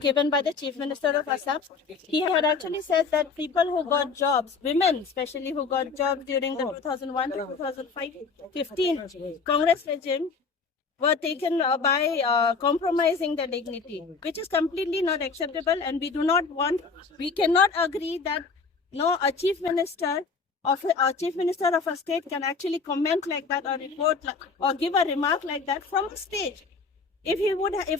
given by the Chief Minister of Assam. He had actually said that people who got jobs, women especially who got jobs during the 2001 to 2015 Congress regime, were taken by compromising their dignity, which is completely not acceptable, and we cannot agree that a chief minister of a state can actually comment like that or report or give a remark like that from a stage. If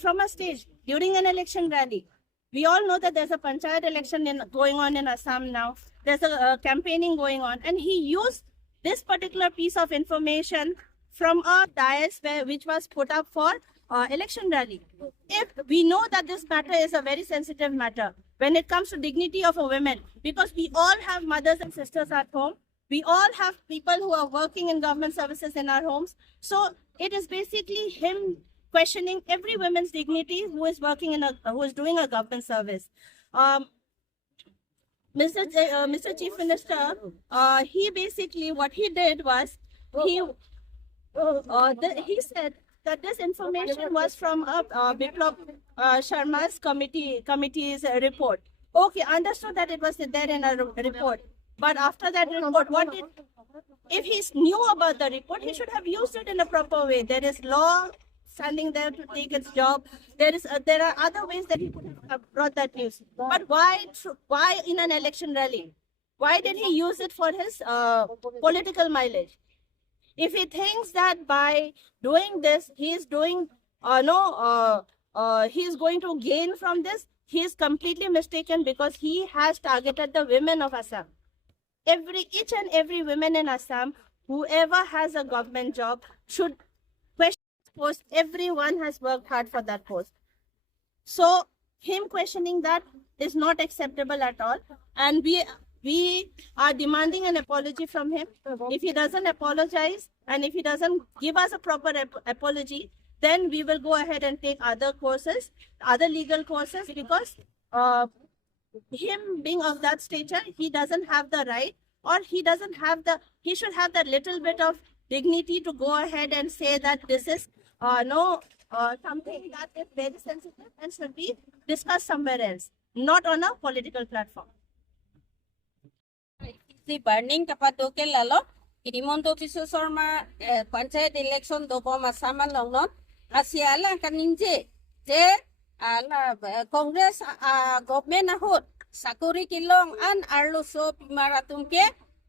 from a stage during an election rally, we all know that there's a panchayat election going on in Assam now. There's a campaigning going on, and he used this particular piece of information from a dais which was put up for election rally. If we know that this matter is a very sensitive matter when it comes to dignity of a woman, because we all have mothers and sisters at home, we all have people who are working in government services in our homes. So it is basically him questioning every woman's dignity who is working who is doing a government service. Mr. Chief Minister, he basically what he did was he said that this information was from Biplab Sharma's committee's report. Okay, understood that it was there in a report. But after that report, if he knew about the report, he should have used it in a proper way. There is law standing there to take its job. There are other ways that he could have brought that news. But why in an election rally? Why did he use it for his political mileage? If he thinks that by doing this, he's going to gain from this, he is completely mistaken, because he has targeted the women of Assam. Each and every woman in Assam, whoever has a government job, should question this post. Everyone has worked hard for that post. So him questioning that is not acceptable at all, and we are demanding an apology from him. If he doesn't apologize and if he doesn't give us a proper apology, then we will go ahead and take other legal courses, because him being of that stature, he doesn't have the right, or he should have that little bit of dignity to go ahead and say that this is something that is very sensitive and should be discussed somewhere else, not on a political platform. The burning kapadoke lalo, Himanta Biswa Sarma panchayat election dobo masama longnot, asiala kaninje, ala Congress government ahot, sakuri kilong an arluso pimaratumke,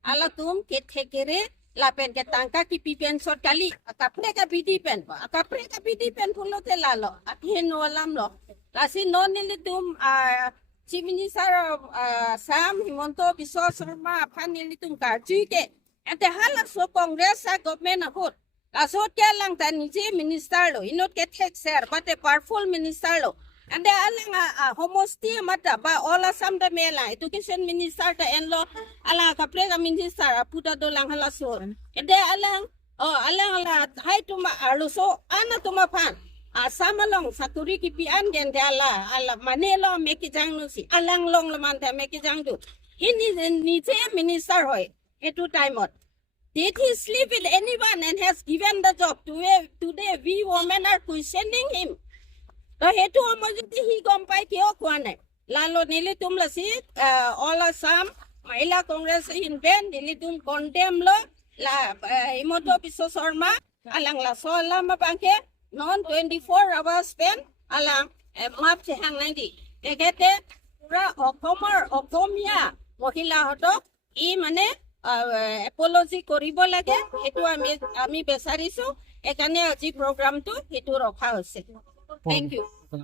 ala tum ketekere, lapen ke tangka ki pipen sot kali, akapre ka bidipen pulote lalo, akhen walam lo, lasi non nilitum Chief Minister Sam Himanta Biswa Sarma panilitum karjuke, at the hala so Congress government ahot. Asot kaya lang taniji minister lo, inot ke take sir, but a powerful minister lo. And the alang homosti mata ba ola sam da mela, education minister ta enlo, ala kaprega minister puta do lang hala so. And the alang ala hai tuma aluso ana tuma pan. Samalong sakuri ki pian gen de ala manelo meki jang no si alang long laman ta meki jang do. Hini nije minister hoy etu time ot. Did he sleep with anyone and has given the job? Today we women are questioning him. So hetu omojiti hi gompai kyo kwane. Lalo nilitum la si all Assam Mahila Congress in Ben nilitum condemn lo la Himanta Biswa Sarma alang la so alam mabangke non 24 hours spend alang map se hang nandi. Dekete pura okomia mohila hotok I mane apology কৰিব লাগে এটো আমি বেচাৰিছো এখানে আজি প্ৰগ্ৰামটো হেতু ৰখা হৈছে thank you